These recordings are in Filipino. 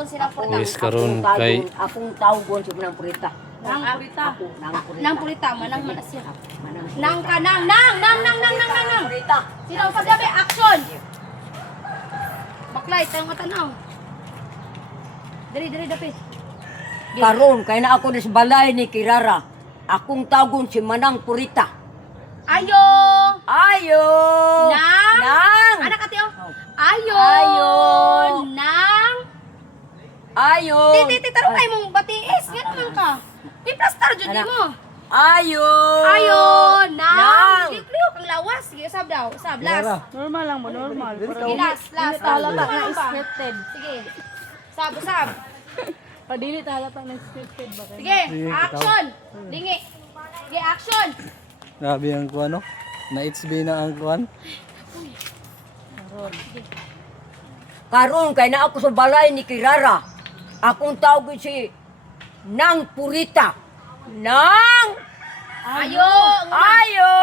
tawgon sila purita. Yes, karon kay Akong tawgon sa manang purita. Nang purita. Ako, nang purita. Nang purita, manang manasya. Manang Nang ka, nang. purita. Sino ang pagsabi? Action! Baklay, tayong matanaw. Dali, dapit. Karon kay na ako sa balay ni Kirara. Akong tawgon si manang purita. Ayo! Ayo! Nang! Anak ate, oh. Ayo! Ayo! Nang! Ayo! Titi, tarong kayo mong batiis. Gano'n man ka. May plastar dyan Anak. mo. Ayo! Ayo! Nang! Nang! Liyo kang lawas. Sige, sab daw. Sab, last. Normal lang mo, normal. Sige, last. Halata na Ano ba? scripted. Sige. Sab. Padili ta halata na scripted ba kayo? Sige, action! Lingi. Sige, action! grabe ang kuan no. Na HB na ang kuan. Karon kay na ako sa balay ni Kirara. Akong tawgon si nang purita. Nang! Ayo! Ayo!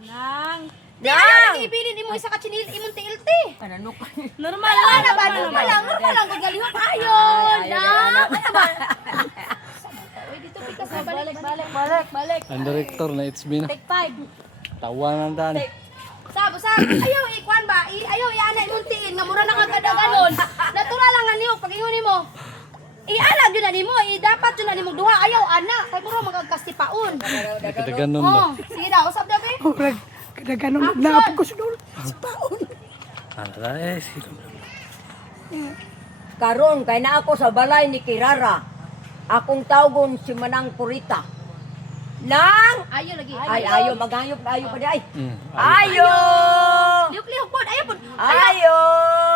Nang. Di ayaw Nang! lagi ibilin mo isa ka chinil imong tilti. Ano ka? Normal Ano lang. ba? Normal lang. Kung galihok. Ayo! Nang! Ano ba? Uy, dito pika sa balik. Balik. Ang director na HB na. Take 5. Tawanan dan. Sab. Ayaw ikuan ba? Ayaw iana imong tiin nga mura na kagadagalon. Natural lang nga niyo pag ingon mo. Iala jud na nimo, dapat jud na nimo duha. Ayaw ana, kay mura magagkastipaon. Nakataganon Oh, ba? sige daw, usab daw be. Kada ganun na po ko sudol. Ala sino. Karon kay na ako sa balay ni Kirara. Akong tawgon si manang purita. Nang! Ayaw lagi. Ay, ayo magayop na ayo pa di ay. Ayo. Ayo! Liuk-liuk pod, ayaw pod. Ayo!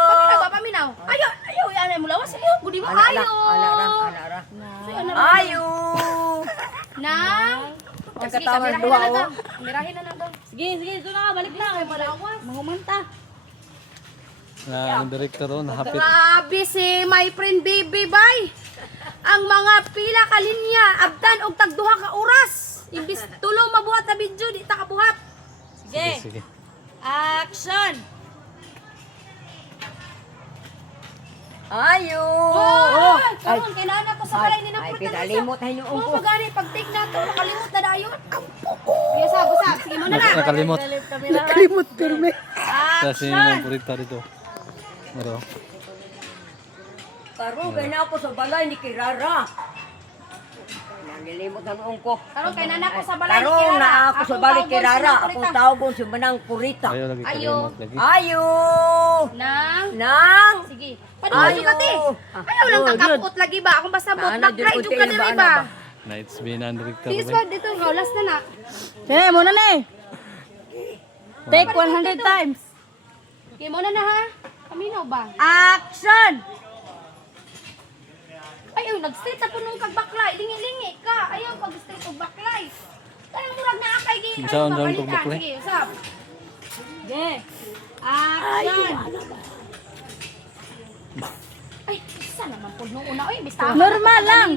Paminaw ba, paminaw? Ayaw, iana mo lawas. Liuk, gudi mo. Ayaw. Ana ra. Say, ano ra? Ayo! Nang. O, sige, Nagkatawa kamerahin duha, na lang oh. daw. Kamerahin na lang daw. Sige, ito na ka. Balik na. Kaya malawas. Mahumanta. Na ang director ron hapit. Grabe si my friend Baby Bay. Ang mga pila ka linya, abdan og tagduha ka oras. Imbis tulong mabuhat na video, di ta kabuhat. Sige. Action. Ayo! Oh, karon kay nana ko sa balay ni Ay, Napurita. pinalimot na yung Oh, ko. magani pag take na to, nakalimot na dayon. Sige, usab. Sige mo na na. Nakalimot. Nakalimot pirme. Kasi yung purita dito. Maro. Karon kay na ako sa balay ni Kirara. Nalilimot na noong ko. Karon kay nana ko sa balay ni Karon Kirara. na ako sa Akong balay tawgon Kirara. si Akong Napurita. tawgon si manang purita. Ayo lagi Ayo. kalimot lagi. Ayo! Nang. Nang! Sige. Paano mo kati? Ayaw lang kakapot lagi ba? Akong basta bot. Ana, Mag-try jud jud ko ka kayo diri ba, ba? ana ba? Na HB na ang director. Please ba dito haulas na na. Sige, muna na eh. Take 100 times. Okay mo na na ha. Kaminaw ba? Action. Ayaw, nag-straight na po nung kagbaklay. Lingi-lingi ka. Ayaw, pag-straight og baklay. Kaya murag na akay gi. Unsa ang dawon kog baklay? Sige, usap. Sige. Action. Ay, isa naman po nung una. Uy, basta. Normal lang.